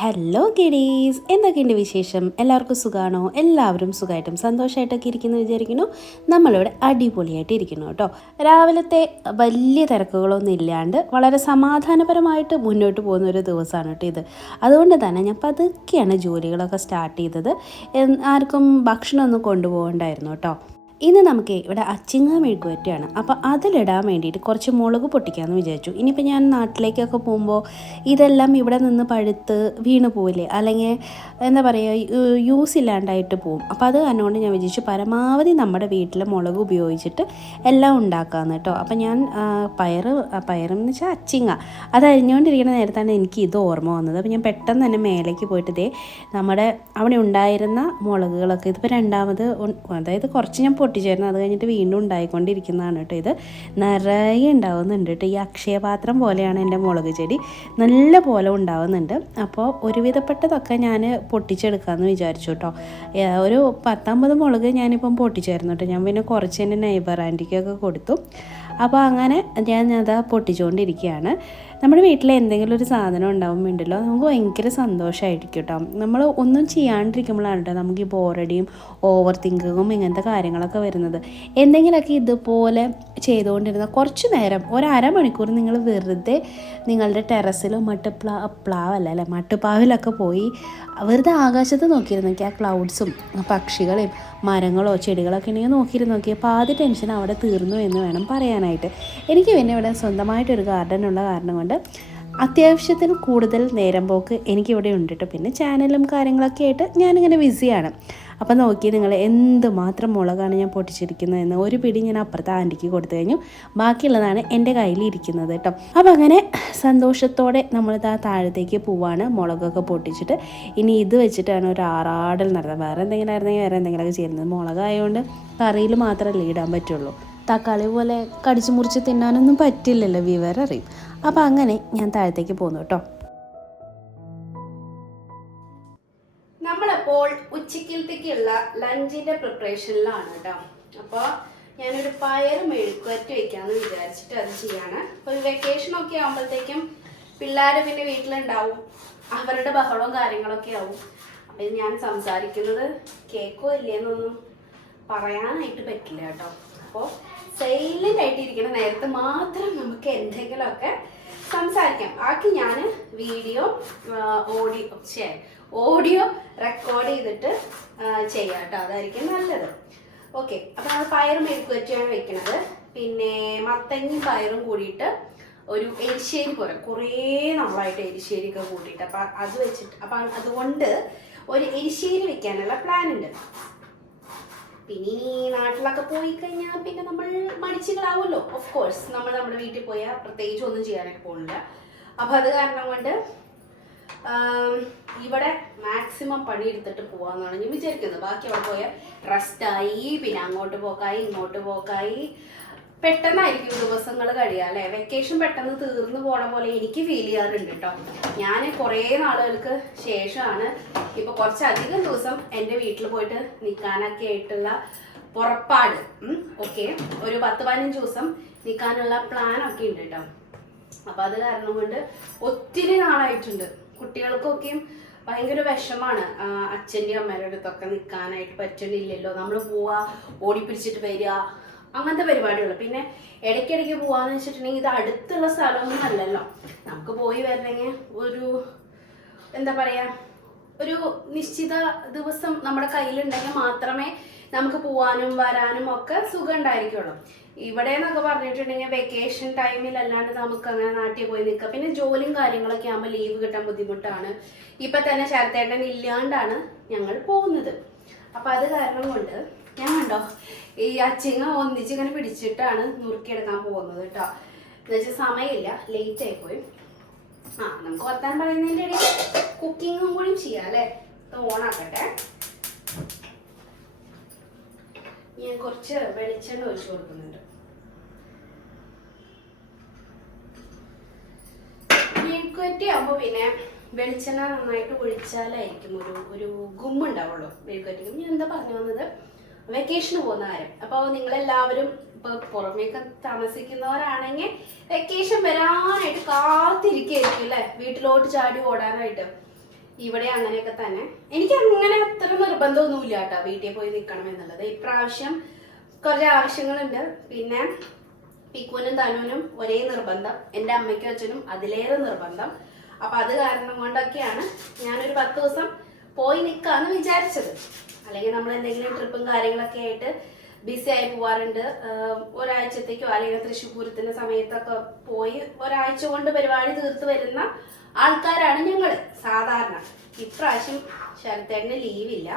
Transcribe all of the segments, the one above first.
Hello kiddies, എന്തൊക്കെയുണ്ട് വിശേഷം? എല്ലാവർക്കും സുഖമാണോ? എല്ലാവരും സുഖമായിട്ടും സന്തോഷമായിട്ടൊക്കെ ഇരിക്കുന്നു വിചാരിക്കുന്നു. നമ്മളിവിടെ അടിപൊളിയായിട്ട് ഇരിക്കുന്നു കേട്ടോ. രാവിലത്തെ വലിയ തിരക്കുകളൊന്നും ഇല്ലാണ്ട് വളരെ സമാധാനപരമായിട്ട് മുന്നോട്ട് പോകുന്ന ഒരു ദിവസമാണ് കേട്ടോ ഇത്. അതുകൊണ്ട് തന്നെ ഞാൻ പതുക്കെയാണ് ജോലികളൊക്കെ സ്റ്റാർട്ട് ചെയ്തത്. ആർക്കും ഭക്ഷണമൊന്നും കൊണ്ടുപോകണ്ടായിരുന്നു കേട്ടോ. ഇന്ന് നമുക്ക് ഇവിടെ അച്ചിങ്ങ മെഴുക്കുവരട്ടിയാണ്. അപ്പോൾ അതിലിടാൻ വേണ്ടിയിട്ട് കുറച്ച് മുളക് പൊട്ടിക്കാമെന്ന് വിചാരിച്ചു. ഇനിയിപ്പോൾ ഞാൻ നാട്ടിലേക്കൊക്കെ പോകുമ്പോൾ ഇതെല്ലാം ഇവിടെ നിന്ന് പഴുത്ത് വീണ് പോവില്ലേ, അല്ലെങ്കിൽ എന്താ പറയുക, യൂസ് ഇല്ലാണ്ടായിട്ട് പോവും. അപ്പോൾ അത് കാരണം ഞാൻ വിചാരിച്ചു പരമാവധി നമ്മുടെ വീട്ടിലെ മുളക് ഉപയോഗിച്ചിട്ട് എല്ലാം ഉണ്ടാക്കാമെന്ന് കേട്ടോ. അപ്പോൾ ഞാൻ പയറെന്ന് വെച്ചാൽ അച്ചിങ്ങ അത് അരിഞ്ഞുകൊണ്ടിരിക്കുന്ന നേരത്താണ് എനിക്ക് ഇത് ഓർമ്മ വന്നത്. അപ്പോൾ ഞാൻ പെട്ടെന്ന് തന്നെ മേലേക്ക് പോയിട്ട് നമ്മുടെ അവിടെ ഉണ്ടായിരുന്ന മുളകുകളൊക്കെ ഇതിപ്പോൾ രണ്ടാമത്, അതായത് കുറച്ച് ഞാൻ പൊട്ടിച്ചേരുന്നു, അത് കഴിഞ്ഞിട്ട് വീണ്ടും ഉണ്ടായിക്കൊണ്ടിരിക്കുന്നതാണ് കേട്ടോ. ഇത് നിറയെ ഉണ്ടാവുന്നുണ്ട് കേട്ടോ. ഈ അക്ഷയപാത്രം പോലെയാണ് എൻ്റെ മുളക് ചെടി, നല്ല പോലെ ഉണ്ടാവുന്നുണ്ട്. അപ്പോൾ ഒരുവിധപ്പെട്ടതൊക്കെ ഞാൻ പൊട്ടിച്ചെടുക്കാമെന്ന് വിചാരിച്ചു കേട്ടോ. ഒരു 10-50 മുളക് ഞാനിപ്പം പൊട്ടിച്ചേർന്നു കേട്ടോ. ഞാൻ പിന്നെ കുറച്ച് എൻ്റെ നെയ്ബർ ആൻറ്റിക്കൊക്കെ കൊടുത്തു. അപ്പോൾ അങ്ങനെ ഞാനത് പൊട്ടിച്ചുകൊണ്ടിരിക്കുകയാണ്. നമ്മുടെ വീട്ടിൽ എന്തെങ്കിലും ഒരു സാധനം ഉണ്ടാകുമ്പോണ്ടല്ലോ നമുക്ക് ഭയങ്കര സന്തോഷമായിരിക്കും കേട്ടോ. നമ്മൾ ഒന്നും ചെയ്യാണ്ടിരിക്കുമ്പോഴാണ് കേട്ടോ നമുക്ക് ഈ ബോറടിയും ഓവർ തിങ്കിങ്ങും ഇങ്ങനത്തെ കാര്യങ്ങളൊക്കെ വരുന്നത്. എന്തെങ്കിലുമൊക്കെ ഇതുപോലെ ചെയ്തുകൊണ്ടിരുന്ന കുറച്ച് നേരം, ഒരു അരമണിക്കൂർ നിങ്ങൾ വെറുതെ നിങ്ങളുടെ ടെറസിലോ മട്ടുപ്പാവിലൊക്കെ പോയി വെറുതെ ആകാശത്ത് നോക്കിയിരുന്നോക്കി, ആ ക്ലൗഡ്സും പക്ഷികളെയും മരങ്ങളോ ചെടികളൊക്കെ ഉണ്ടെങ്കിൽ നോക്കിയാൽ പാതി ടെൻഷൻ അവിടെ തീർന്നു എന്ന് വേണം പറയാനായിട്ട്. എനിക്ക് പിന്നെ ഇവിടെ സ്വന്തമായിട്ടൊരു ഗാർഡനുള്ള കാരണം കൊണ്ട് അത്യാവശ്യത്തിന് കൂടുതൽ നേരം പോക്ക് എനിക്കിവിടെ ഉണ്ട് കേട്ടോ. പിന്നെ ചാനലും കാര്യങ്ങളൊക്കെ ആയിട്ട് ഞാനിങ്ങനെ ബിസിയാണ്. അപ്പം നോക്കി നിങ്ങൾ എന്തുമാത്രം മുളകാണ് ഞാൻ പൊട്ടിച്ചിരിക്കുന്നതെന്ന്. ഒരു പിടി ഞാൻ അപ്പുറത്തെ ആൻറ്റിക്ക് കൊടുത്തു കഴിഞ്ഞു, ബാക്കിയുള്ളതാണ് എൻ്റെ കയ്യിലിരിക്കുന്നത് കേട്ടോ. അപ്പം അങ്ങനെ സന്തോഷത്തോടെ നമ്മളിത് ആ താഴത്തേക്ക് പോവാണ് മുളകൊക്കെ പൊട്ടിച്ചിട്ട്. ഇനി ഇത് വെച്ചിട്ടാണ് ഒരു ആറാടൽ നടത്തുന്നത്. വേറെ എന്തെങ്കിലും ആയിരുന്നെങ്കിൽ വേറെ എന്തെങ്കിലുമൊക്കെ ചെയ്യുന്നത്. മുളകായതുകൊണ്ട് കറിയിൽ മാത്രമല്ലേ ഇടാൻ പറ്റുള്ളൂ. തക്കാളി പോലെ കടിച്ചു മുറിച്ച് തിന്നാനൊന്നും പറ്റില്ലല്ലോ, വിവരം അറിയും. അപ്പം അങ്ങനെ ഞാൻ താഴത്തേക്ക് പോകുന്നു കേട്ടോ. നമ്മളപ്പോൾ ഉച്ചക്കലത്തേക്കുള്ള ലഞ്ചിൻ്റെ പ്രിപ്പറേഷനിലാണ് കേട്ടോ. അപ്പോൾ ഞാനൊരു പയർ മെഴുക്കുവരട്ടി വയ്ക്കാമെന്ന് വിചാരിച്ചിട്ട് അത് ചെയ്യാണ്. ഒരു വെക്കേഷനൊക്കെ ആകുമ്പോഴത്തേക്കും പിള്ളേർ പിന്നെ വീട്ടിലുണ്ടാവും, അവരുടെ ബഹളവും കാര്യങ്ങളൊക്കെ ആവും. അപ്പം ഞാൻ സംസാരിക്കുന്നത് കേക്കോ ഇല്ലേന്നൊന്നും പറയാനായിട്ട് പറ്റില്ല കേട്ടോ. അപ്പോൾ സൈലൻ്റ് ആയിട്ടിരിക്കുന്ന നേരത്ത് മാത്രം നമുക്ക് എന്തെങ്കിലുമൊക്കെ സംസാരിക്കാം. ബാക്കി ഞാൻ ഓഡിയോ റെക്കോർഡ് ചെയ്തിട്ട് ചെയ്യാം കേട്ടോ, അതായിരിക്കും നല്ലത്. ഓക്കെ, അപ്പോൾ നമ്മൾ പയർ മെഴുക്കുവരട്ടിയാണ് വെക്കുന്നത്. പിന്നെ മത്തങ്ങയും പയറും കൂടിയിട്ട് ഒരു എരിശ്ശേരി പോലെ കുറേ നാളായിട്ട് എരിശ്ശേരിയൊക്കെ കൂട്ടിയിട്ട് അപ്പം അത് വെച്ചിട്ട് അതുകൊണ്ട് ഒരു എരിശ്ശേരി വെക്കാനുള്ള പ്ലാൻ ഉണ്ട്. പിന്നെ ഇനി നാട്ടിലൊക്കെ പോയി കഴിഞ്ഞാൽ പിന്നെ നമ്മൾ മടിച്ചുകളാവുമല്ലോ. ഓഫ് കോഴ്സ് നമ്മൾ നമ്മുടെ വീട്ടിൽ പോയാൽ പ്രത്യേകിച്ച് ഒന്നും ചെയ്യാനായിട്ട് പോകുന്നില്ല. അപ്പോൾ അത് കാരണം കൊണ്ട് ഇവിടെ മാക്സിമം പണിയെടുത്തിട്ട് പോകാമെന്നാണ് ഞാൻ വിചാരിക്കുന്നത്. ബാക്കി അവിടെ പോയാൽ റെസ്റ്റായി, പിന്നെ അങ്ങോട്ട് പോക്കായി ഇങ്ങോട്ട് പോക്കായി, പെട്ടെന്നായിരിക്കും ദിവസങ്ങൾ കഴിയുക അല്ലേ. വെക്കേഷൻ പെട്ടെന്ന് തീർന്നു പോണ പോലെ എനിക്ക് ഫീൽ ചെയ്യാറുണ്ട് കേട്ടോ. ഞാൻ കുറേ നാളുകൾക്ക് ശേഷമാണ് ഇപ്പോൾ കുറച്ചധികം ദിവസം എൻ്റെ വീട്ടിൽ പോയിട്ട് നിൽക്കാനൊക്കെ ആയിട്ടുള്ള പുറപ്പാട്. ഓക്കെ, ഒരു 10-15 ദിവസം നിൽക്കാനുള്ള പ്ലാനൊക്കെ ഉണ്ട് കേട്ടോ. അപ്പം അത് കാരണം കൊണ്ട് ഒത്തിരി നാളായിട്ടുണ്ട്. കുട്ടികൾക്കൊക്കെയും ഭയങ്കര വിഷമാണ് അച്ഛൻ്റെയും അമ്മയുടെ അടുത്തൊക്കെ നിൽക്കാനായിട്ട് പറ്റണില്ലല്ലോ. നമ്മൾ പോവുക, ഓടിപ്പിടിച്ചിട്ട് വരിക, അങ്ങനത്തെ പരിപാടികൾ. പിന്നെ ഇടയ്ക്കിടയ്ക്ക് പോവാന്ന് വെച്ചിട്ടുണ്ടെങ്കിൽ ഇത് അടുത്തുള്ള സ്ഥലമൊന്നും അല്ലല്ലോ. നമുക്ക് പോയി വരണമെങ്കിൽ ഒരു എന്താ പറയുക, ഒരു നിശ്ചിത ദിവസം നമ്മുടെ കയ്യിലുണ്ടെങ്കിൽ മാത്രമേ നമുക്ക് പോവാനും വരാനും ഒക്കെ സുഖം ഉണ്ടായിരിക്കുള്ളൂ. ഇവിടെ എന്നൊക്കെ പറഞ്ഞിട്ടുണ്ടെങ്കിൽ വെക്കേഷൻ ടൈമിലല്ലാണ്ട് നമുക്ക് അങ്ങനെ നാട്ടിൽ പോയി നിൽക്കാം. പിന്നെ ജോലിയും കാര്യങ്ങളൊക്കെ ആകുമ്പോൾ ലീവ് കിട്ടാൻ ബുദ്ധിമുട്ടാണ്. ഇപ്പം തന്നെ ശരത്തേട്ടൻ ഇല്ലാണ്ടാണ് ഞങ്ങൾ പോകുന്നത്. അപ്പം അത് കാരണം കൊണ്ട് ഞാൻ കണ്ടോ ഈ അച്ചിങ്ങ ഒന്നിച്ചിങ്ങനെ പിടിച്ചിട്ടാണ് നുറുക്കിയെടുക്കാൻ പോകുന്നത് കേട്ടോ. എന്നുവെച്ചാൽ സമയമില്ല, ലേറ്റ് ആയിപ്പോയി. നമുക്ക് വർത്താൻ പറയുന്നതിൻ്റെ ഇടയിൽ കുക്കിങ്ങും കൂടി ചെയ്യാം അല്ലേ. ഓണാക്കട്ടെ. ഞാൻ കുറച്ച് വെളിച്ചെണ്ണ ഒഴിച്ചു കൊടുക്കുന്നുണ്ട്. മെഴുക്കുവരട്ടി ആകുമ്പോൾ പിന്നെ വെളിച്ചെണ്ണ നന്നായിട്ട് ഒഴിച്ചാലായിരിക്കും ഒരു ഗുമ്മുണ്ടാവുള്ളൂ മെഴുക്കുവരട്ടിക്കും. ഞാൻ എന്താ പറഞ്ഞു വന്നത്, വെക്കേഷന് പോകുന്ന കാര്യം. അപ്പോൾ നിങ്ങളെല്ലാവരും ഇപ്പോൾ പുറമേക്ക് താമസിക്കുന്നവരാണെങ്കിൽ വെക്കേഷൻ വരാനായിട്ട് കാത്തിരിക്കുകയായിരിക്കും അല്ലേ, വീട്ടിലോട്ട് ചാടി ഓടാനായിട്ട്. ഇവിടെ അങ്ങനെയൊക്കെ തന്നെ. എനിക്ക് അങ്ങനെ അത്ര നിർബന്ധമൊന്നുമില്ല കേട്ടോ വീട്ടിൽ പോയി നിൽക്കണം എന്നുള്ളത്. ഇപ്രാവശ്യം കുറച്ച് ആവശ്യങ്ങളുണ്ട്. പിന്നെ പിക്കുവിനും തനുവിനും ഒരേ നിർബന്ധം, എൻ്റെ അമ്മയ്ക്കും അച്ഛനും അതിലേറെ നിർബന്ധം. അപ്പൊ അത് കാരണം കൊണ്ടൊക്കെയാണ് ഞാനൊരു 10 ദിവസം പോയി നിൽക്കാന്ന് വിചാരിച്ചത്. അല്ലെങ്കിൽ നമ്മൾ എന്തെങ്കിലും ട്രിപ്പും കാര്യങ്ങളൊക്കെ ആയിട്ട് ബിസി ആയി പോവാറുണ്ട്. ഒരാഴ്ചത്തേക്കോ അല്ലെങ്കിൽ തൃശ്ശൂർ പൂരത്തിന്റെ സമയത്തൊക്കെ പോയി ഒരാഴ്ച കൊണ്ട് പരിപാടി തീർത്ത് വരുന്ന ആൾക്കാരാണ് ഞങ്ങൾ സാധാരണ. ഇപ്രാവശ്യം ശരത്തേട്ടന് ലീവില്ല.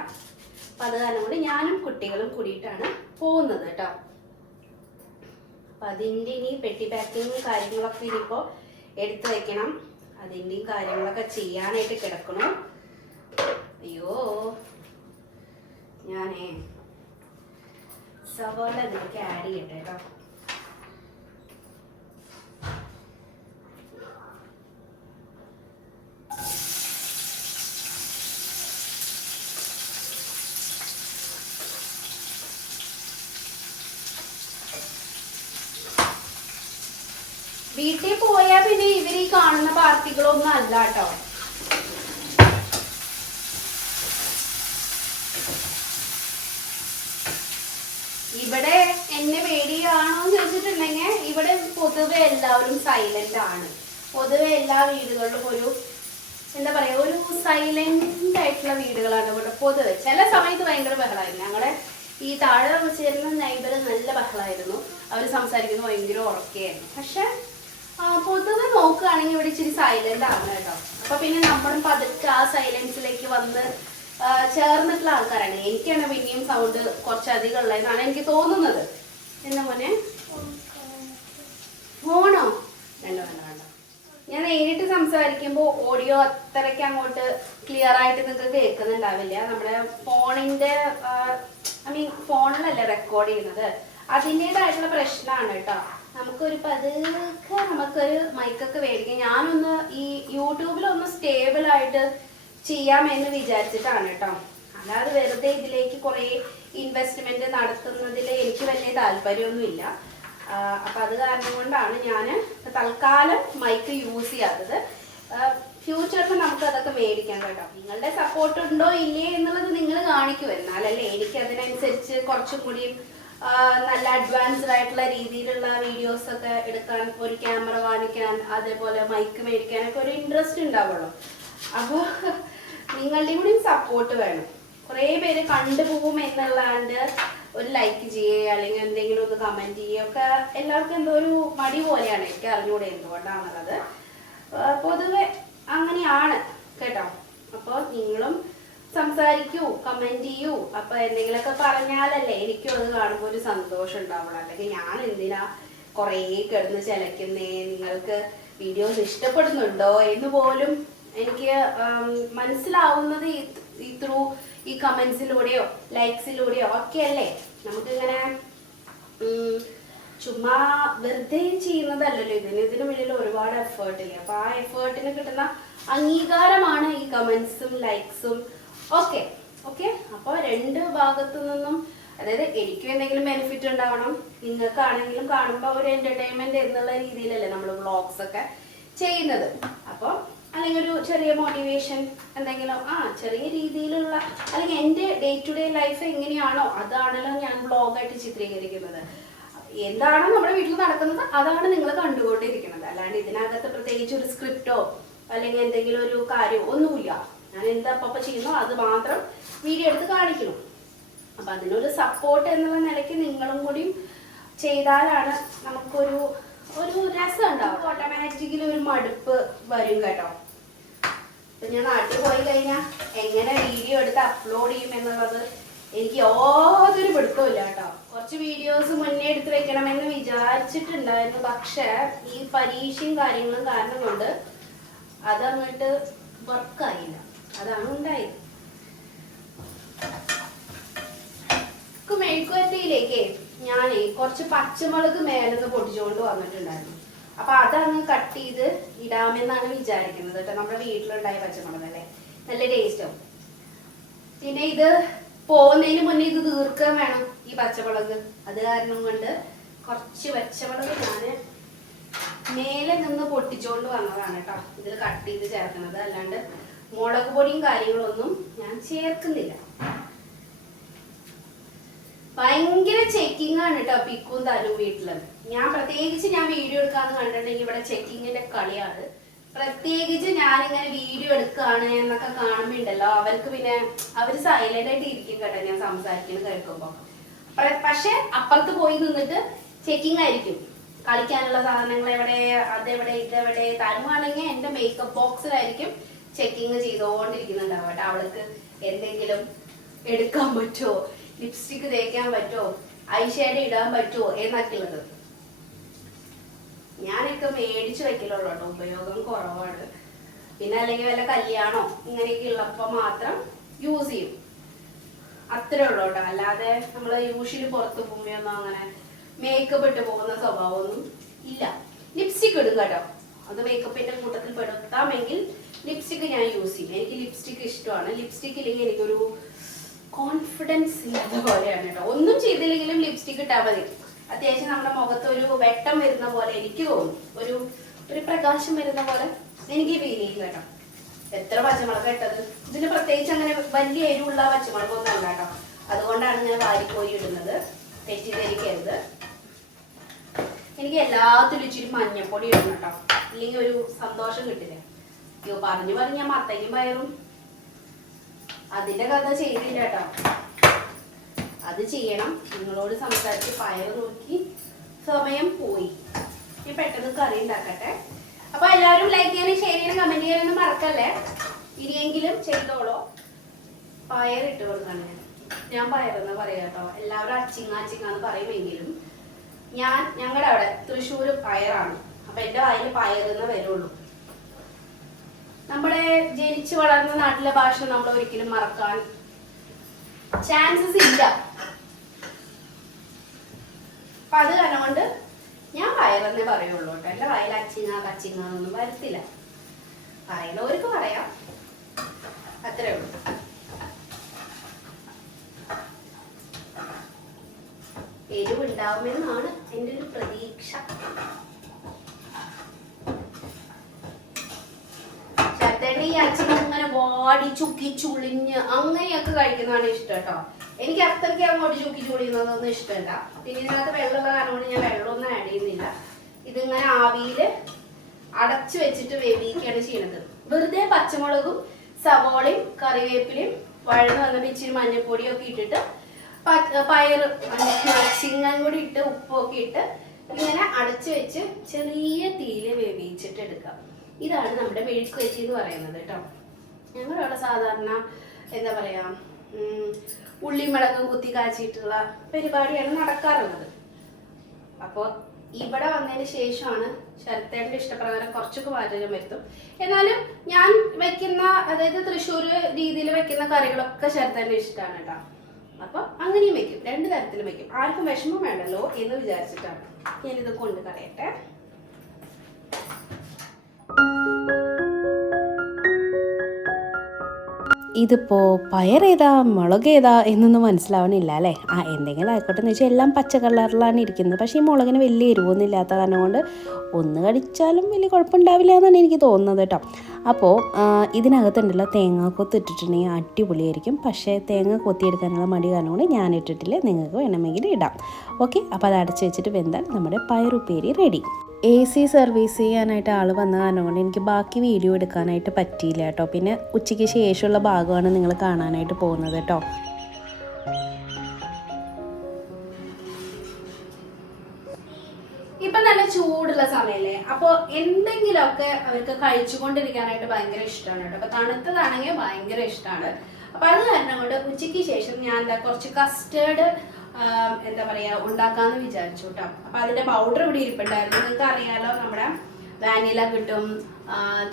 അപ്പൊ അത് കാരണം കൊണ്ട് ഞാനും കുട്ടികളും കൂടിയിട്ടാണ് പോകുന്നത് കേട്ടോ. അപ്പൊ അതിൻ്റെ ഇനി പെട്ടി പാക്കിങ്ങും കാര്യങ്ങളൊക്കെ ഇനിയിപ്പോ എടുത്തു വെക്കണം. അതിൻ്റെയും കാര്യങ്ങളൊക്കെ ചെയ്യാനായിട്ട് കിടക്കണം. അയ്യോ, ഞാനേ സവോള ഇതിലേക്ക് ആഡ് ചെയ്യട്ടെ കേട്ടോ. വീട്ടിൽ പോയാൽ പിന്നെ ഇവര് ഈ കാണുന്ന പാർട്ടികളൊന്നും അല്ല കേട്ടോ. ഇവിടെ എന്നെ പേടിയാണോ എന്ന് ചോദിച്ചിട്ടുണ്ടെങ്കിൽ ഇവിടെ പൊതുവെ എല്ലാവരും സൈലന്റ് ആണ്. പൊതുവെ എല്ലാ വീടുകളിലും ഒരു എന്താ പറയാ, ഒരു സൈലന്റ് ആയിട്ടുള്ള വീടുകളാണ് ഇവിടെ പൊതുവെ. ചില സമയത്ത് ഭയങ്കര ബഹളമായിരുന്നു. ഞങ്ങളുടെ ഈ താഴെ ചേരുന്ന നൈബർ നല്ല ബഹളമായിരുന്നു. അവർ സംസാരിക്കുന്നത് ഭയങ്കര ഉറക്കെയായിരുന്നു. പക്ഷെ പൊതുവെ നോക്കുകയാണെങ്കിൽ ഇവിടെ ഇച്ചിരി സൈലന്റ് ആണ് കേട്ടോ. അപ്പൊ പിന്നെ നമ്മളും പതുക്കെ ആ സൈലൻസിലേക്ക് വന്ന് ചേർന്നിട്ടുള്ള ആൾക്കാരാണ്. എനിക്കാണ് പിന്നെയും സൗണ്ട് കുറച്ചധികം ഉള്ളതെന്നാണ് എനിക്ക് തോന്നുന്നത്. എന്താ മോനെ, ഫോണോ? വേണ്ട വേണ്ട വേണ്ട. ഞാൻ നേരിട്ട് സംസാരിക്കുമ്പോൾ ഓഡിയോ അത്രയ്ക്ക് അങ്ങോട്ട് ക്ലിയർ ആയിട്ട് നിങ്ങൾക്ക് കേൾക്കുന്നുണ്ടാവില്ല. നമ്മുടെ ഫോണിന്റെ ഫോണിലല്ലേ റെക്കോർഡ് ചെയ്യുന്നത്, അതിൻ്റെതായിട്ടുള്ള പ്രശ്നമാണ് കേട്ടോ. നമുക്കൊരു പതുക്കെ നമുക്കൊരു മൈക്കൊക്കെ മേടിക്കാം. ഞാനൊന്ന് ഈ യൂട്യൂബിലൊന്ന് സ്റ്റേബിൾ ആയിട്ട് ചെയ്യാമെന്ന് വിചാരിച്ചിട്ടാണ് കേട്ടോ. അല്ലാതെ വെറുതെ ഇതിലേക്ക് കുറെ ഇൻവെസ്റ്റ്മെന്റ് നടത്തുന്നതിൽ എനിക്ക് വലിയ താല്പര്യമൊന്നുമില്ല. അപ്പൊ അത് കാരണം കൊണ്ടാണ് ഞാൻ തൽക്കാലം മൈക്ക് യൂസ് ചെയ്യാത്തത്. ഫ്യൂച്ചറിൽ നമുക്ക് അതൊക്കെ മേടിക്കാം കേട്ടോ. നിങ്ങളുടെ സപ്പോർട്ട് ഉണ്ടോ ഇല്ലേ എന്നുള്ളത് നിങ്ങൾ കാണിക്കും. എന്നാലല്ലേ എനിക്ക് അതിനനുസരിച്ച് കുറച്ചും കൂടിയും നല്ല അഡ്വാൻസ്ഡ് ആയിട്ടുള്ള രീതിയിലുള്ള വീഡിയോസ് ഒക്കെ എടുക്കാൻ, ഒരു ക്യാമറ വാങ്ങിക്കാൻ, അതേപോലെ മൈക്ക് മേടിക്കാനൊക്കെ ഒരു ഇൻട്രസ്റ്റ് ഉണ്ടാവുള്ളൂ. അപ്പോൾ നിങ്ങളുടെയും കൂടി സപ്പോർട്ട് വേണം. കുറേ പേര് കണ്ടുപോകും എന്നുള്ളതാണ്ട് ഒരു ലൈക്ക് ചെയ്യുക അല്ലെങ്കിൽ എന്തെങ്കിലും ഒന്ന് കമന്റ് ചെയ്യുക ഒക്കെ എല്ലാവർക്കും എന്തോ ഒരു മടി പോലെയാണ്. എനിക്ക് അറിഞ്ഞൂടെ എന്തുകൊണ്ടാണുള്ളത്. പൊതുവെ അങ്ങനെയാണ് കേട്ടോ. അപ്പോൾ നിങ്ങളും സംസാരിക്കൂ, കമന്റ് ചെയ്യൂ. അപ്പൊ എന്തെങ്കിലുമൊക്കെ പറഞ്ഞാലല്ലേ എനിക്കും അത് കാണുമ്പോൾ ഒരു സന്തോഷം ഉണ്ടാവുള്ളൂ. അല്ലെങ്കിൽ ഞാൻ എന്തിനാ കുറേ കിടന്ന് ചിലക്കുന്നേ, നിങ്ങൾക്ക് വീഡിയോസ് ഇഷ്ടപ്പെടുന്നുണ്ടോ എന്ന് പോലും എനിക്ക് മനസ്സിലാവുന്നത് ഈ ത്രൂ ഈ കമന്റ്സിലൂടെയോ ലൈക്സിലൂടെയോ ഒക്കെ അല്ലേ. നമുക്കിങ്ങനെ ചുമ്മാ വെറുതെ ചെയ്യുന്നതല്ലല്ലോ ഇതിന് പിന്നിൽ ഒരുപാട് എഫേർട്ട് ഇല്ലേ. അപ്പൊ ആ എഫേർട്ടിന് കിട്ടുന്ന അംഗീകാരമാണ് ഈ കമന്റ്സും ലൈക്സും ഒക്കെ. ഓക്കെ, അപ്പോൾ രണ്ട് ഭാഗത്തു നിന്നും, അതായത് എനിക്കും എന്തെങ്കിലും ബെനിഫിറ്റ് ഉണ്ടാവണം, നിങ്ങൾക്കാണെങ്കിലും കാണുമ്പോൾ ഒരു എന്റർടൈൻമെന്റ് എന്നുള്ള രീതിയിലല്ലേ നമ്മൾ വ്ളോഗ്സ് ഒക്കെ ചെയ്യുന്നത്. അപ്പോൾ അല്ലെങ്കിൽ ഒരു ചെറിയ മോട്ടിവേഷൻ എന്തെങ്കിലും ചെറിയ രീതിയിലുള്ള, അല്ലെങ്കിൽ എൻ്റെ ഡേ ടു ഡേ ലൈഫ് എങ്ങനെയാണോ അതാണല്ലോ ഞാൻ വ്ളോഗായിട്ട് ചിത്രീകരിക്കുന്നത്. എന്താണോ നമ്മുടെ വീട്ടിൽ നടക്കുന്നത് അതാണ് നിങ്ങൾ കണ്ടുകൊണ്ടിരിക്കുന്നത്. അല്ലാണ്ട് ഇതിനകത്ത് പ്രത്യേകിച്ച് ഒരു സ്ക്രിപ്റ്റോ അല്ലെങ്കിൽ എന്തെങ്കിലും ഒരു കാര്യം ഒന്നുമില്ല. ഞാൻ എന്താ അപ്പം ചെയ്യുന്നോ അത് മാത്രം വീഡിയോ എടുത്ത് കാണിക്കണം. അപ്പം അതിനൊരു സപ്പോർട്ട് എന്നുള്ള നിലയ്ക്ക് നിങ്ങളും കൂടി ചെയ്താലാണ് നമുക്കൊരു രസം ഉണ്ടാവും. ഓട്ടോമാറ്റിക്കലി ഒരു മടുപ്പ് വരും കേട്ടോ. ഇപ്പം ഞാൻ നാട്ടിൽ പോയി കഴിഞ്ഞാൽ എങ്ങനെ വീഡിയോ എടുത്ത് അപ്ലോഡ് ചെയ്യും എന്നുള്ളത് എനിക്ക് യാതൊരു പിടുത്തമില്ല കേട്ടോ. കുറച്ച് വീഡിയോസ് മുന്നേ എടുത്ത് വെക്കണമെന്ന് വിചാരിച്ചിട്ടുണ്ടായിരുന്നു. പക്ഷേ ഈ പരീക്ഷയും കാര്യങ്ങളും കാരണം കൊണ്ട് അതങ്ങോട്ട് വർക്കായില്ല. അതാണ് ഉണ്ടായത്. മെഴുക്കുവരട്ടിയിലേക്ക് ഞാൻ കുറച്ച് പച്ചമുളക് മേലെന്ന് പൊട്ടിച്ചുകൊണ്ട് വന്നിട്ടുണ്ടായിരുന്നു. അപ്പൊ അതങ്ങ് കട്ട് ചെയ്ത് ഇടാമെന്നാണ് വിചാരിക്കുന്നത് കേട്ടോ. നമ്മുടെ വീട്ടിലുണ്ടായ പച്ചമുളക് അല്ലേ, നല്ല ടേസ്റ്റും. പിന്നെ ഇത് പോകുന്നതിന് മുന്നേ ഇത് തീർക്കാൻ വേണം ഈ പച്ചമുളക്. അത് കാരണം കൊണ്ട് കുറച്ച് പച്ചമുളക് ഞാൻ മേലെ നിന്ന് പൊട്ടിച്ചുകൊണ്ട് വന്നതാണ് കേട്ടോ ഇതിൽ കട്ട് ചെയ്ത് ചേർക്കുന്നത്. അല്ലാണ്ട് മുളക് പൊടിയും കാര്യങ്ങളൊന്നും ഞാൻ ചേർക്കുന്നില്ല. ഭയങ്കര ചെക്കിംഗ് ആണ് കേട്ടോ പിക്കും തരും വീട്ടില്. ഞാൻ പ്രത്യേകിച്ച് വീഡിയോ എടുക്കാന്ന് കണ്ടിട്ടുണ്ടെങ്കിൽ ഇവിടെ ചെക്കിങ്ങിന്റെ കളിയാണ്. പ്രത്യേകിച്ച് ഞാനിങ്ങനെ വീഡിയോ എടുക്കുകയാണ് എന്നൊക്കെ കാണുമ്പോണ്ടല്ലോ അവർക്ക് പിന്നെ അവര് സൈലന്റ് ആയിട്ട് ഇരിക്കും കേട്ടോ ഞാൻ സംസാരിക്കുന്നത് കേൾക്കുമ്പോ. പക്ഷെ അപ്പുറത്ത് പോയി നിന്നിട്ട് ചെക്കിംഗ് ആയിരിക്കും. കളിക്കാനുള്ള സാധനങ്ങൾ എവിടെ, അതെവിടെ, ഇതെവിടെ. തരുവാണെങ്കിൽ എന്റെ മേക്കപ്പ് ബോക്സിലായിരിക്കും ചെക്കിങ് ചെയ്തോണ്ടിരിക്കുന്നുണ്ടാവും കേട്ടോ. അവൾക്ക് എന്തെങ്കിലും എടുക്കാൻ പറ്റുമോ, ലിപ്സ്റ്റിക് തേക്കാൻ പറ്റുമോ, ഐഷാഡോ ഇടാൻ പറ്റുമോ എന്നൊക്കെ ഉള്ളത്. ഞാനൊക്കെ മേടിച്ചു വെക്കലുള്ളൂ കേട്ടോ, ഉപയോഗം കുറവാണ്. പിന്നെ അല്ലെങ്കിൽ വല്ല കല്യാണോ ഇങ്ങനെയൊക്കെ ഉള്ളപ്പോ മാത്രം യൂസ് ചെയ്യും, അത്രേ ഉള്ളൂ കേട്ടോ. അല്ലാതെ നമ്മള് യൂഷ്വലി പുറത്ത് പോകുമ്പോഴൊന്നും അങ്ങനെ മേക്കപ്പ് ഇട്ട് പോകുന്ന സ്വഭാവമൊന്നും ഇല്ല. ലിപ്സ്റ്റിക് ഇടും കേട്ടോ, അത് മേക്കപ്പിന്റെ കൂട്ടത്തിൽ പെടുത്താമെങ്കിൽ ലിപ്സ്റ്റിക് ഞാൻ യൂസ് ചെയ്യും. എനിക്ക് ലിപ്സ്റ്റിക് ഇഷ്ടമാണ്. ലിപ്സ്റ്റിക് ഇല്ലെങ്കിൽ എനിക്കൊരു കോൺഫിഡൻസ് ഇല്ലാത്ത പോലെയാണ് കേട്ടോ. ഒന്നും ചെയ്തില്ലെങ്കിലും ലിപ്സ്റ്റിക് ഇട്ടാൽ മതി. അത്യാവശ്യം നമ്മുടെ മുഖത്ത് ഒരു വെട്ടം വരുന്ന പോലെ എനിക്ക് തോന്നും, ഒരു പ്രകാശം വരുന്ന പോലെ എനിക്ക് ഫീൽ ചെയ്യും കേട്ടോ. എത്ര പച്ചമുളക് ഇട്ടത്, ഇതിന് പ്രത്യേകിച്ച് അങ്ങനെ വലിയ എരിവുള്ള പച്ചമുളകൊന്നും അല്ല കേട്ടോ. അതുകൊണ്ടാണ് ഞാൻ വാരിപ്പോയി ഇടുന്നത്, തെറ്റിദ്ധരിക്കരുത്. എനിക്ക് എല്ലാത്തിലും ഇച്ചിരി മഞ്ഞപ്പൊടി ഇടണം കേട്ടോ, ഇല്ലെങ്കിൽ ഒരു സന്തോഷം കിട്ടില്ല. അയ്യോ പറഞ്ഞു ഞാൻ മത്തങ്ങയും പയറും അതിന്റെ കഥ ചെയ്തില്ല കേട്ടോ. അത് ചെയ്യണം. നിങ്ങളോട് സംസാരിച്ച് പയർ നോക്കി സമയം പോയി. ഞാൻ പെട്ടെന്ന് കറി ഉണ്ടാക്കട്ടെ. അപ്പൊ എല്ലാവരും ലൈക്ക് ചെയ്യാനും ഷെയർ ചെയ്യാനും കമന്റ് ചെയ്യാനൊന്നും മറക്കല്ലേ. ഇനിയെങ്കിലും ചെയ്തോളോ. പയറിട്ട് കൊടുക്കണം. ഞാൻ പയറെന്ന് പറയാം കേട്ടോ. എല്ലാവരും അച്ചിങ്ങാന്ന് പറയുമെങ്കിലും ഞങ്ങളുടെ അവിടെ തൃശ്ശൂര് പയറാണ്. അപ്പൊ എന്റെ വായിൽ പയറെന്ന് വരുള്ളൂ. നമ്മുടെ ജനിച്ചു വളർന്ന നാട്ടിലെ ഭാഷ നമ്മൾ ഒരിക്കലും മറക്കാൻ ചാൻസസ് ഇല്ല. അപ്പൊ അത് കാരണം കൊണ്ട് ഞാൻ പയറെന്നേ പറയുള്ളൂ കേട്ടോ. എന്റെ വായിൽ കച്ചിങ്ങാന്നൊന്നും വരത്തില്ല. പറയുന്നവർക്ക് പറയാം, അത്രേ ഉള്ളൂ. എരിവുണ്ടാവുമെന്നാണ് എൻ്റെ ഒരു പ്രതീക്ഷ. ഈ അച്ഛൻ അങ്ങനെ വാടി ചുക്കി ചുളിഞ്ഞ് അങ്ങനെയൊക്കെ കഴിക്കുന്നതാണ് ഇഷ്ടം കേട്ടോ. എനിക്ക് അത്രയ്ക്ക് അങ്ങോട്ട് ചുക്കി ചുളിയുന്നതൊന്നും ഇഷ്ടമല്ല. പിന്നെ ഇതിനകത്ത് വെള്ളമുള്ള കാരണം കൊണ്ട് ഞാൻ വെള്ളമൊന്നും ആഡ് ചെയ്യുന്നില്ല. ഇതിങ്ങനെ ആവിയിൽ അടച്ചു വെച്ചിട്ട് വേവിക്കുകയാണ് ചെയ്യണത്. വെറുതെ പച്ചമുളകും സവോളയും കറിവേപ്പിലയും വഴന്ന് വന്നപ്പോൾ ഇച്ചിരി മഞ്ഞൾപ്പൊടിയും ഒക്കെ ഇട്ടിട്ട് പയർ ചിങ്ങൻ കൂടി ഇട്ട് ഉപ്പൊക്കെ ഇട്ട് ഇങ്ങനെ അടച്ചു വെച്ച് ചെറിയ തീയിൽ വേവിച്ചിട്ട് എടുക്കാം. ഇതാണ് നമ്മുടെ മെഴുക്കുവരട്ടി എന്ന് പറയുന്നത് കേട്ടോ. ഞങ്ങളവിടെ സാധാരണ എന്താ പറയാ ഉള്ളിമുളകും കുത്തി കാച്ചിട്ടുള്ള പരിപാടിയാണ് നടക്കാറുള്ളത്. അപ്പോൾ ഇവിടെ വന്നതിന് ശേഷമാണ് ശരത്തേന്റെ ഇഷ്ടപ്രകാരം കുറച്ചൊക്കെ മാറ്റം വരുത്തും. എന്നാലും ഞാൻ വെക്കുന്ന, അതായത് തൃശ്ശൂർ രീതിയിൽ വെക്കുന്ന കറികളൊക്കെ ശരത്തേന്റെ ഇഷ്ടമാണ് കേട്ടോ. അപ്പൊ അങ്ങനെയും വെക്കും, 2 തരത്തിലും വെക്കും. ആർക്കും വിഷമം വേണ്ടല്ലോ എന്ന് വിചാരിച്ചിട്ടാണ് ഞാനിത് കൊണ്ട് കളയട്ടെ. ഇതിപ്പോൾ പയറേതാ മുളകേതാ എന്നൊന്നും മനസ്സിലാവണില്ല അല്ലേ. എന്തെങ്കിലും ആയിക്കോട്ടെ എന്ന് വെച്ചാൽ എല്ലാം പച്ച കളറിലാണ് ഇരിക്കുന്നത്. പക്ഷേ ഈ മുളകിന് വലിയ എരിവൊന്നും ഇല്ലാത്ത കാരണം കൊണ്ട് ഒന്ന് കടിച്ചാലും വലിയ കുഴപ്പമുണ്ടാവില്ല എന്നാണ് എനിക്ക് തോന്നുന്നത് കേട്ടോ. അപ്പോൾ ഇതിനകത്തുണ്ടല്ലോ തേങ്ങാക്കൊത്ത് ഇട്ടിട്ടുണ്ടെങ്കിൽ അടിപൊളിയായിരിക്കും. പക്ഷേ തേങ്ങ കൊത്തിയെടുക്കാനുള്ള മടി കാരണം കൊണ്ട് ഞാൻ ഇട്ടിട്ടില്ല. നിങ്ങൾക്ക് വേണമെങ്കിൽ ഇടാം. ഓക്കെ, അപ്പോൾ അത് അടച്ച് വെച്ചിട്ട് വെന്താൽ നമ്മുടെ പയറുപ്പേരി റെഡി. AC സർവീസ് ചെയ്യാനായിട്ട് ആൾ വന്ന കാരണം കൊണ്ട് എനിക്ക് ബാക്കി വീഡിയോ എടുക്കാനായിട്ട് പറ്റിയില്ല കേട്ടോ. പിന്നെ ഉച്ചയ്ക്ക് ശേഷമുള്ള ഭാഗമാണ് നിങ്ങൾ കാണാനായിട്ട് പോകുന്നത് കേട്ടോ. ഇപ്പൊ നല്ല ചൂടുള്ള സമയല്ലേ, അപ്പൊ എന്തെങ്കിലുമൊക്കെ അവർക്ക് കഴിച്ചുകൊണ്ടിരിക്കാനായിട്ട് ഭയങ്കര ഇഷ്ടമാണ് കേട്ടോ. അപ്പൊ തണുത്തതാണെങ്കിൽ ഭയങ്കര ഇഷ്ടമാണ്. അപ്പൊ അത് കാരണം കൊണ്ട് ഉച്ചയ്ക്ക് ശേഷം ഞാൻ കുറച്ച് കസ്റ്റേർഡ് എന്താ പറയാ ഉണ്ടാക്കാന്ന് വിചാരിച്ചു കേട്ടോ. അപ്പൊ അതിന്റെ പൗഡർ ഇവിടെ ഇരിപ്പുണ്ടായിരുന്നു. നിങ്ങൾക്ക് അറിയാലോ, നമ്മുടെ വാനില കിട്ടും,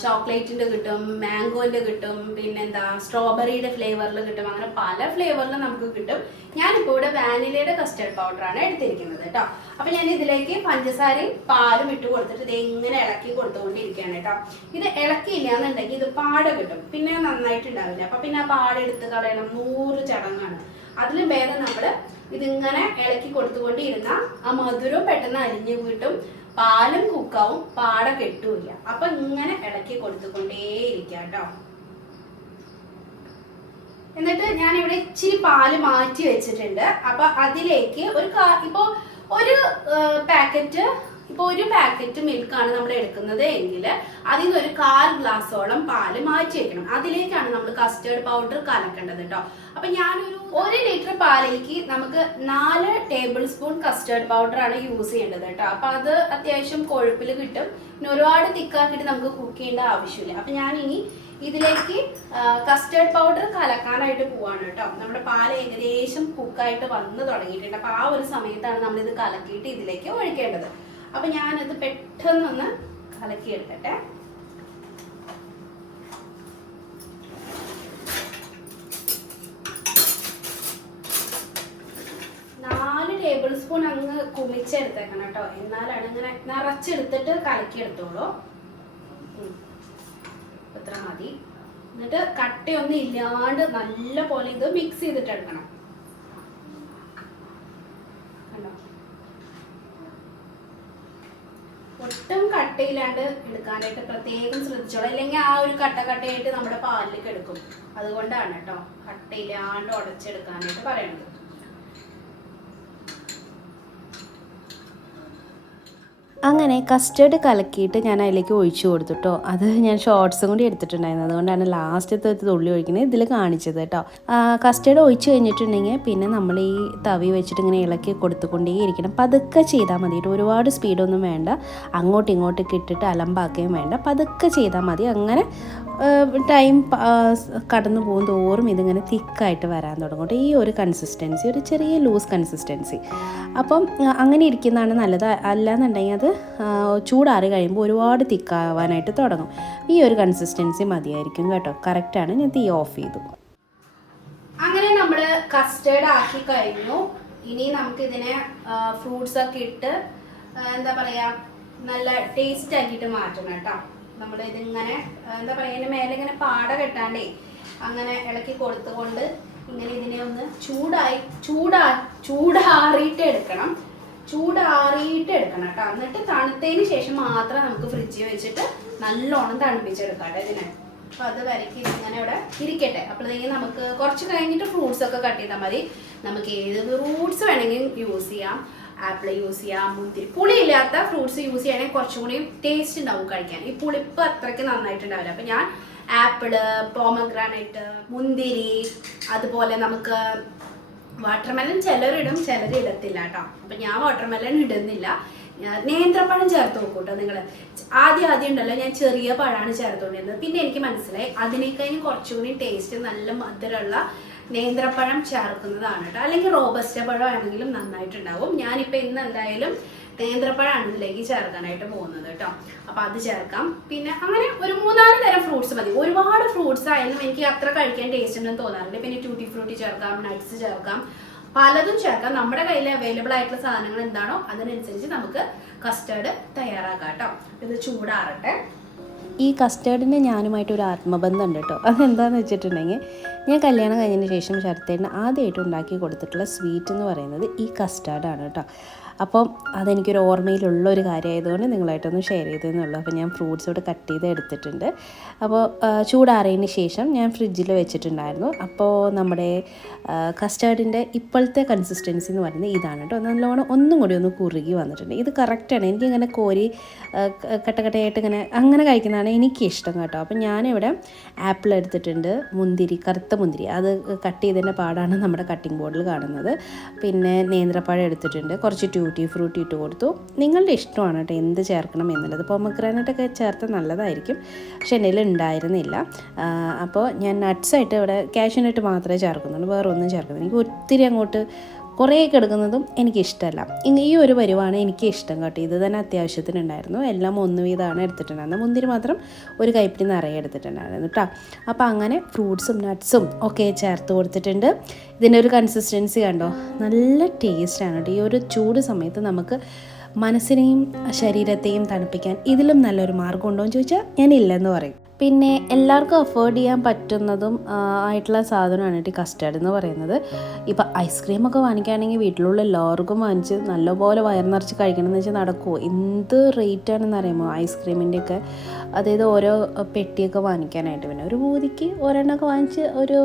ചോക്ലേറ്റിന്റെ കിട്ടും, മാംഗോന്റെ കിട്ടും, പിന്നെന്താ സ്ട്രോബെറിയുടെ ഫ്ലേവറിൽ കിട്ടും. അങ്ങനെ പല ഫ്ലേവറിലും നമുക്ക് കിട്ടും. ഞാനിപ്പോൾ ഇവിടെ വാനിലയുടെ കസ്റ്റേർഡ് പൗഡറാണ് എടുത്തിരിക്കുന്നത് കേട്ടോ. അപ്പൊ ഞാൻ ഇതിലേക്ക് പഞ്ചസാരയും പാലും ഇട്ട് കൊടുത്തിട്ട് ഇത് എങ്ങനെ ഇളക്കി കൊടുത്തുകൊണ്ടിരിക്കുകയാണ് കേട്ടോ. ഇത് ഇളക്കിയില്ല എന്നുണ്ടെങ്കിൽ ഇത് പാട കിട്ടും, പിന്നെ നന്നായിട്ടുണ്ടാവില്ല. അപ്പൊ പിന്നെ ആ പാട എടുത്ത് കളയണം, 100 ചടങ്ങാണ്. അതിലും ഭേദം നമ്മള് ഇതിങ്ങനെ ഇളക്കി കൊടുത്തുകൊണ്ടിരുന്ന ആ മധുരവും പെട്ടെന്ന് അരിഞ്ഞു കിട്ടും, പാലും കുക്കാവും, പാട കെട്ടൂല്ല. അപ്പൊ ഇങ്ങനെ ഇളക്കി കൊടുത്തുകൊണ്ടേയിരിക്കാം കേട്ടോ. എന്നിട്ട് ഞാനിവിടെ ഇച്ചിരി പാല് മാറ്റി വെച്ചിട്ടുണ്ട്. അപ്പൊ അതിലേക്ക് ഇപ്പോൾ ഒരു പാക്കറ്റ് മിൽക്കാണ് നമ്മൾ എടുക്കുന്നത് എങ്കിൽ അതിൽ നിന്ന് ഒരു 1/4 ഗ്ലാസോളം പാല് മാറ്റി വെക്കണം. അതിലേക്കാണ് നമ്മൾ കസ്റ്റേർഡ് പൗഡർ കലക്കേണ്ടത് കേട്ടോ. അപ്പൊ ഞാനൊരു 1 ലിറ്റർ പാലിലേക്ക് നമുക്ക് 4 ടേബിൾ സ്പൂൺ കസ്റ്റേർഡ് പൗഡർ ആണ് യൂസ് ചെയ്യേണ്ടത് കേട്ടോ. അപ്പൊ അത് അത്യാവശ്യം കൊഴുപ്പിൽ കിട്ടും. പിന്നെ ഒരുപാട് തിക്കാക്കിയിട്ട് നമുക്ക് കുക്ക് ചെയ്യേണ്ട ആവശ്യമില്ല. അപ്പൊ ഞാൻ ഇനി ഇതിലേക്ക് കസ്റ്റേർഡ് പൗഡർ കലക്കാനായിട്ട് പോവാണ് കേട്ടോ. നമ്മുടെ പാൽ ഏകദേശം കുക്കായിട്ട് വന്ന് തുടങ്ങിയിട്ടുണ്ട്. അപ്പൊ ആ ഒരു സമയത്താണ് നമ്മൾ ഇത് കലക്കിയിട്ട് ഇതിലേക്ക് ഒഴിക്കേണ്ടത്. അപ്പൊ ഞാനത് പെട്ടെന്നൊന്ന് കലക്കി എടുക്കട്ടെ. ടേബിൾ സ്പൂൺ അങ്ങ് കുമിച്ചെടുത്തേക്കണം കേട്ടോ. എന്നാലാണ് ഇങ്ങനെ നിറച്ചെടുത്തിട്ട് കലക്കിയെടുത്തോളൂ. ഇത്ര മതി. എന്നിട്ട് കട്ടയൊന്നും ഇല്ലാണ്ട് നല്ല പോലെ ഇത് മിക്സ് ചെയ്തിട്ട് എടുക്കണം. കണ്ടോ, ഒട്ടും കട്ടയില്ലാണ്ട് എടുക്കാനായിട്ട് പ്രത്യേകം ശ്രദ്ധിച്ചോളൂ. അല്ലെങ്കിൽ ആ ഒരു കട്ടയായിട്ട് നമ്മുടെ പാലിലേക്ക് എടുക്കും. അതുകൊണ്ടാണ് കേട്ടോ കട്ടയില്ലാണ്ട് ഉടച്ചെടുക്കാനായിട്ട് പറയണത്. അങ്ങനെ കസ്റ്റേർഡ് കലക്കിയിട്ട് ഞാൻ അതിലേക്ക് ഒഴിച്ചു കൊടുത്തു കേട്ടോ. അത് ഞാൻ ഷോർട്സും കൂടി എടുത്തിട്ടുണ്ടായിരുന്നു, അതുകൊണ്ടാണ് ലാസ്റ്റത്തെ തുള്ളി ഒഴിക്കുന്നത് ഇതിൽ കാണിച്ചത് കേട്ടോ. കസ്റ്റേർഡ് ഒഴിച്ച് കഴിഞ്ഞിട്ടുണ്ടെങ്കിൽ പിന്നെ നമ്മൾ ഈ തവി വെച്ചിട്ട് ഇങ്ങനെ ഇളക്കി കൊടുത്തുകൊണ്ടേയിരിക്കണം. പതുക്കെ ചെയ്താൽ മതി, ഒരുപാട് സ്പീഡൊന്നും വേണ്ട, അങ്ങോട്ടും ഇങ്ങോട്ടൊക്കെ ഇട്ടിട്ട് അലമ്പാക്കുകയും വേണ്ട, പതുക്കെ ചെയ്താൽ മതി. അങ്ങനെ ടൈം കടന്നു പോകും തോറും ഇതിങ്ങനെ തിക്കായിട്ട് വരാൻ തുടങ്ങും. ഈ ഒരു കൺസിസ്റ്റൻസി, ഒരു ചെറിയ ലൂസ് കൺസിസ്റ്റൻസി. അപ്പം അങ്ങനെ ഇരിക്കുന്നതാണ് നല്ലത്. അല്ലാന്നുണ്ടെങ്കിൽ അത് ചൂടാറി കഴിയുമ്പോൾ ഒരുപാട് തിക്കാവാനായിട്ട് തുടങ്ങും. ഈ ഒരു കൺസിസ്റ്റൻസി മതിയായിരിക്കും കേട്ടോ. കറക്റ്റാണ്. ഞാൻ തീ ഓഫ് ചെയ്തു. അങ്ങനെ നമ്മൾ കസ്റ്റേർഡ് ആക്കി കഴിഞ്ഞു. ഇനി നമുക്കിതിനെ ഫ്രൂട്ട്സ് ഒക്കെ ഇട്ട് എന്താ പറയുക നല്ല ടേസ്റ്റ് ആക്കിയിട്ട് മാറ്റണം കേട്ടോ. നമ്മൾ ഇതിങ്ങനെ എന്താ പറയുക ഇതിൻ്റെ മേലെ ഇങ്ങനെ പാട കെട്ടാണ്ടേ അങ്ങനെ ഇളക്കി കൊടുത്തുകൊണ്ട് ഇങ്ങനെ ഇതിനെ ഒന്ന് ചൂടാറിയിട്ട് എടുക്കണം. കേട്ടോ. എന്നിട്ട് തണുത്തതിന് ശേഷം മാത്രം നമുക്ക് ഫ്രിഡ്ജിൽ വെച്ചിട്ട് നല്ലോണം തണുപ്പിച്ചെടുക്കാം കേട്ടോ ഇതിനെ. അപ്പൊ അത് വരയ്ക്ക് ഇങ്ങനെ ഇവിടെ ഇരിക്കട്ടെ. അപ്പോഴത്തേക്കും നമുക്ക് കുറച്ച് കഴിഞ്ഞിട്ട് ഫ്രൂട്ട്സ് ഒക്കെ കട്ട് ചെയ്താൽ മതി. നമുക്ക് ഏത് ഫ്രൂട്ട്സ് വേണമെങ്കിലും യൂസ് ചെയ്യാം. ആപ്പിൾ യൂസ് ചെയ്യാം, മുന്തിരി. പുളിയില്ലാത്ത ഫ്രൂട്ട്സ് യൂസ് ചെയ്യണമെങ്കിൽ കുറച്ചും കൂടി ടേസ്റ്റ് ഉണ്ടാവും കഴിക്കാൻ. ഈ പുളിപ്പ് അത്രയ്ക്ക് നന്നായിട്ടുണ്ടാവില്ല. അപ്പൊ ഞാൻ ആപ്പിള്, പോമഗ്രാനൈറ്റ്, മുന്തിരി, അതുപോലെ നമുക്ക് വാട്ടർമെലൺ ചിലരിടും, ചിലരിടത്തില്ല കേട്ടോ. അപ്പൊ ഞാൻ വാട്ടർമെലൺ ഇടുന്നില്ല. നേന്ത്രപ്പഴം ചേർത്ത് നോക്കൂ കേട്ടോ നിങ്ങൾ. ആദ്യം ഉണ്ടല്ലോ ഞാൻ ചെറിയ പഴമാണ് ചേർത്തുകൊണ്ടിരുന്നത്. പിന്നെ എനിക്ക് മനസ്സിലായി അതിനേക്കാളും കുറച്ചുകൂടി ടേസ്റ്റ് നല്ല മധുരമുള്ള നേന്ത്രപ്പഴം ചേർക്കുന്നതാണ് കേട്ടോ. അല്ലെങ്കിൽ റോബസ്റ്റ പഴം ആണെങ്കിലും നന്നായിട്ടുണ്ടാവും. ഞാനിപ്പോൾ ഇന്ന് എന്തായാലും നേന്ത്രപ്പഴമാണ് ഇതിലേക്ക് ചേർക്കാനായിട്ട് പോകുന്നത് കേട്ടോ. അപ്പം അത് ചേർക്കാം. പിന്നെ അങ്ങനെ ഒരു 3-4 തരം ഫ്രൂട്ട്സ് മതി. ഒരുപാട് ഫ്രൂട്ട്സ് ആയാലും എനിക്ക് അത്ര കഴിക്കാൻ ടേസ്റ്റ് ഉണ്ടെന്ന് തോന്നാറുണ്ട്. പിന്നെ ട്യൂട്ടി ഫ്രൂട്ടി ചേർക്കാം, നട്ട്സ് ചേർക്കാം, പലതും ചേർക്കാം. നമ്മുടെ കയ്യിൽ അവൈലബിൾ ആയിട്ടുള്ള സാധനങ്ങൾ എന്താണോ അതിനനുസരിച്ച് നമുക്ക് കസ്റ്റേർഡ് തയ്യാറാക്കാം കേട്ടോ. ഇത് ചൂടാറട്ടെ. ഈ കസ്റ്റേർഡിന് ഞാനുമായിട്ടൊരു ആത്മബന്ധം ഉണ്ട് കേട്ടോ. അതെന്താണെന്ന് വെച്ചിട്ടുണ്ടെങ്കിൽ ഞാൻ കല്യാണം കഴിഞ്ഞതിന് ശേഷം ശരത്തേന് ആദ്യമായിട്ട് ഉണ്ടാക്കി കൊടുത്തിട്ടുള്ള സ്വീറ്റ് എന്ന് പറയുന്നത് ഈ കസ്റ്റേർഡാണ് കേട്ടോ. അപ്പം അതെനിക്കൊരു ഓർമ്മയിലുള്ള ഒരു കാര്യമായതുകൊണ്ട് നിങ്ങളായിട്ടൊന്ന് ഷെയർ ചെയ്തതെന്നുള്ളൂ. അപ്പോൾ ഞാൻ ഫ്രൂട്ട്സോട് കട്ട് ചെയ്ത് എടുത്തിട്ടുണ്ട്. അപ്പോൾ ചൂടാറിയതിന് ശേഷം ഞാൻ ഫ്രിഡ്ജിൽ വെച്ചിട്ടുണ്ടായിരുന്നു. അപ്പോൾ നമ്മുടെ കസ്റ്റേർഡിൻ്റെ ഇപ്പോഴത്തെ കൺസിസ്റ്റൻസി എന്ന് പറയുന്നത് ഇതാണ് കേട്ടോ. നല്ലോണം ഒന്നും കൂടി ഒന്ന് കുറുകി വന്നിട്ടുണ്ട്. ഇത് കറക്റ്റാണ്. എനിക്കിങ്ങനെ കോരി കട്ടയായിട്ട് ഇങ്ങനെ അങ്ങനെ കഴിക്കുന്നതാണ് എനിക്കിഷ്ടം കേട്ടോ. അപ്പം ഞാനിവിടെ ആപ്പിൾ എടുത്തിട്ടുണ്ട്, മുന്തിരി, കറുത്ത മുന്തിരി, അത് കട്ട് ചെയ്തതിൻ്റെ പാടാണ് നമ്മുടെ കട്ടിംഗ് ബോർഡിൽ കാണുന്നത്. പിന്നെ നേന്ത്രപ്പഴം എടുത്തിട്ടുണ്ട്, കുറച്ച് ട്യൂട്ടി ഫ്രൂട്ടി ഇട്ട് കൊടുത്തു. നിങ്ങളുടെ ഇഷ്ടമാണ് കേട്ടോ എന്ത് ചേർക്കണം എന്നുള്ളത്. പൊമഗ്രാനൈറ്റൊക്കെ ചേർത്ത് നല്ലതായിരിക്കും, പക്ഷെ എൻ്റെ കയ്യിൽ ഉണ്ടായിരുന്നില്ല. അപ്പോൾ ഞാൻ നട്ട്സായിട്ട് ഇവിടെ കാഷ്യൂനട്ട് മാത്രമേ ചേർക്കുന്നുള്ളൂ, വേറെ ഒന്നും ചേർക്കുന്നില്ല. എനിക്ക് ഒത്തിരി അങ്ങോട്ട് കുറേയൊക്കെ എടുക്കുന്നതും എനിക്കിഷ്ടമല്ല. ഈ ഒരു പരിവാണ് എനിക്ക് ഇഷ്ടം കേട്ടോ. ഇത് തന്നെ അത്യാവശ്യത്തിനുണ്ടായിരുന്നു. എല്ലാം 1 വീതമാണ് എടുത്തിട്ടുണ്ടായിരുന്നത്. മുന്തിരി മാത്രം ഒരു കൈപ്പിടി നിറയെ എടുത്തിട്ടുണ്ടായിരുന്നു കേട്ടോ. അപ്പോൾ അങ്ങനെ ഫ്രൂട്ട്സും നട്ട്സും ഒക്കെ ചേർത്ത് കൊടുത്തിട്ടുണ്ട്. ഇതിൻ്റെ ഒരു കൺസിസ്റ്റൻസി കണ്ടോ, നല്ല ടേസ്റ്റാണ് കേട്ടോ. ഈ ഒരു ചൂട് സമയത്ത് നമുക്ക് മനസ്സിനെയും ശരീരത്തെയും തണുപ്പിക്കാൻ ഇതിലും നല്ലൊരു മാർഗ്ഗം ഉണ്ടോ എന്ന് ചോദിച്ചാൽ ഞാൻ ഇല്ലെന്ന് പറയും. പിന്നെ എല്ലാവർക്കും അഫോർഡ് ചെയ്യാൻ പറ്റുന്നതും ആയിട്ടുള്ള സാധനമാണ് ഈ കസ്റ്റർഡ് എന്ന് പറയുന്നത്. ഇപ്പം ഐസ്ക്രീമൊക്കെ വാങ്ങിക്കുകയാണെങ്കിൽ വീട്ടിലുള്ള എല്ലാവർക്കും വാങ്ങിച്ച് നല്ലപോലെ വയർ നിറച്ച് കഴിക്കണമെന്ന് വെച്ചാൽ നടക്കുമോ? എന്ത് റേറ്റാണെന്ന് അറിയുമോ ഐസ്ക്രീമിൻ്റെയൊക്കെ? അതായത് ഓരോ പെട്ടിയൊക്കെ വാങ്ങിക്കാനായിട്ട് പിന്നെ ഒരു പൂതിക്ക് ഒരെണ്ണമൊക്കെ വാങ്ങിച്ച് ഒരു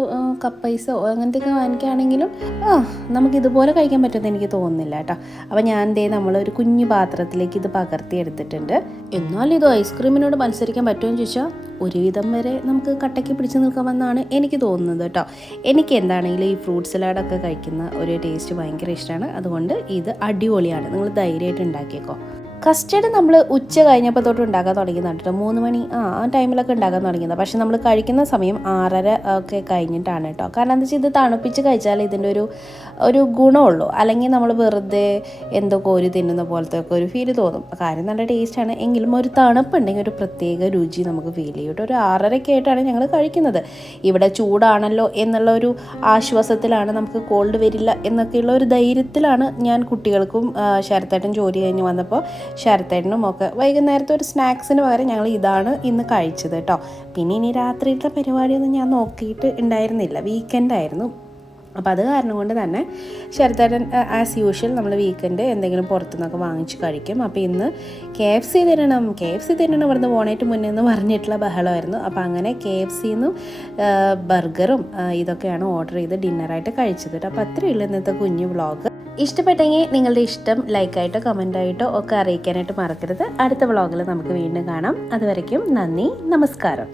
കപ്പ് ഐസോ അങ്ങനത്തെയൊക്കെ വാങ്ങിക്കുകയാണെങ്കിലും നമുക്കിതുപോലെ കഴിക്കാൻ പറ്റുമെന്ന് എനിക്ക് തോന്നുന്നില്ല കേട്ടോ. അപ്പോൾ ഞാൻ നമ്മളൊരു കുഞ്ഞു പാത്രത്തിലേക്ക് ഇത് പകർത്തി എടുത്തിട്ടുണ്ട്. എന്നാൽ ഇത് ഐസ്ക്രീമിനോട് മത്സരിക്കാൻ പറ്റുമെന്ന് ചോദിച്ചാൽ ഒരുവിധം വരെ നമുക്ക് കട്ടയ്ക്ക് പിടിച്ച് നിൽക്കാമെന്നാണ് എനിക്ക് തോന്നുന്നത് കേട്ടോ. എനിക്ക് എന്താണെങ്കിലും ഈ ഫ്രൂട്ട് സലാഡൊക്കെ കഴിക്കുന്ന ഒരു ടേസ്റ്റ് ഭയങ്കര ഇഷ്ടമാണ്. അതുകൊണ്ട് ഇത് അടിപൊളിയാണ്. നിങ്ങൾ ധൈര്യമായിട്ട് ഉണ്ടാക്കിയേക്കോ. കസ്റ്റർഡ് നമ്മൾ ഉച്ച കഴിഞ്ഞപ്പോൾ തൊട്ട് ഉണ്ടാക്കാൻ തുടങ്ങിയതാണ് കേട്ടോ. 3 മണി ആ ടൈമിലൊക്കെ ഉണ്ടാക്കാൻ തുടങ്ങിയതാണ്. പക്ഷേ നമ്മൾ കഴിക്കുന്ന സമയം 6:30 ഒക്കെ കഴിഞ്ഞിട്ടാണ് കേട്ടോ. കാരണം എന്താ വെച്ചാൽ ഇത് തണുപ്പിച്ച് കഴിച്ചാൽ ഇതിൻ്റെ ഒരു ഗുണമുള്ളൂ. അല്ലെങ്കിൽ നമ്മൾ വെറുതെ എന്തോ കോരി തിന്നുന്ന പോലത്തെ ഒക്കെ ഒരു ഫീൽ തോന്നും. കാര്യം നല്ല ടേസ്റ്റാണ്, എങ്കിലും ഒരു തണുപ്പുണ്ടെങ്കിൽ ഒരു പ്രത്യേക രുചി നമുക്ക് ഫീൽ ചെയ്യും കേട്ടോ. ഒരു 6:30 ആയിട്ടാണ് ഞങ്ങൾ കഴിക്കുന്നത്. ഇവിടെ ചൂടാണല്ലോ എന്നുള്ള ഒരു ആശ്വാസത്തിലാണ്, നമുക്ക് കോൾഡ് വരില്ല എന്നൊക്കെയുള്ള ഒരു ധൈര്യത്തിലാണ് ഞാൻ കുട്ടികൾക്കും ശരത്തേട്ടൻ ജോലി കഴിഞ്ഞ് വന്നപ്പോൾ ശരത്തേട്ടനും ഒക്കെ വൈകുന്നേരത്തെ ഒരു സ്നാക്സിന് പകരം ഞങ്ങൾ ഇതാണ് ഇന്ന് കഴിച്ചത് കേട്ടോ. പിന്നെ ഇനി രാത്രിയിലത്തെ പരിപാടിയൊന്നും ഞാൻ നോക്കിയിട്ട് ഉണ്ടായിരുന്നില്ല, വീക്കെൻഡ് ആയിരുന്നു. അപ്പോൾ അത് കാരണം കൊണ്ട് തന്നെ ശരത്തേട്ടൻ ആസ് യൂഷ്വൽ നമ്മൾ വീക്കെൻഡ് എന്തെങ്കിലും പുറത്തുനിന്നൊക്കെ വാങ്ങിച്ച് കഴിക്കും. അപ്പോൾ ഇന്ന് KFC തിന്നണം ഇവിടുന്ന് പോണേറ്റ് മുന്നേ എന്ന് പറഞ്ഞിട്ടുള്ള ബഹളമായിരുന്നു. അപ്പോൾ അങ്ങനെ KFCന്നും ബർഗറും ഇതൊക്കെയാണ് ഓർഡർ ചെയ്ത് ഡിന്നറായിട്ട് കഴിച്ചത് കേട്ടോ. അപ്പോൾ അത്രയേ ഉള്ളൂ ഇന്നത്തെ കുഞ്ഞു വ്ളോഗ്. ഇഷ്ടപ്പെട്ടെങ്കിൽ നിങ്ങളുടെ ഇഷ്ടം ലൈക്കായിട്ടോ കമൻറ്റായിട്ടോ ഒക്കെ അറിയിക്കാനായിട്ട് മറക്കരുത്. അടുത്ത വ്ളോഗിൽ നമുക്ക് വീണ്ടും കാണാം. അതുവരയ്ക്കും നന്ദി, നമസ്കാരം.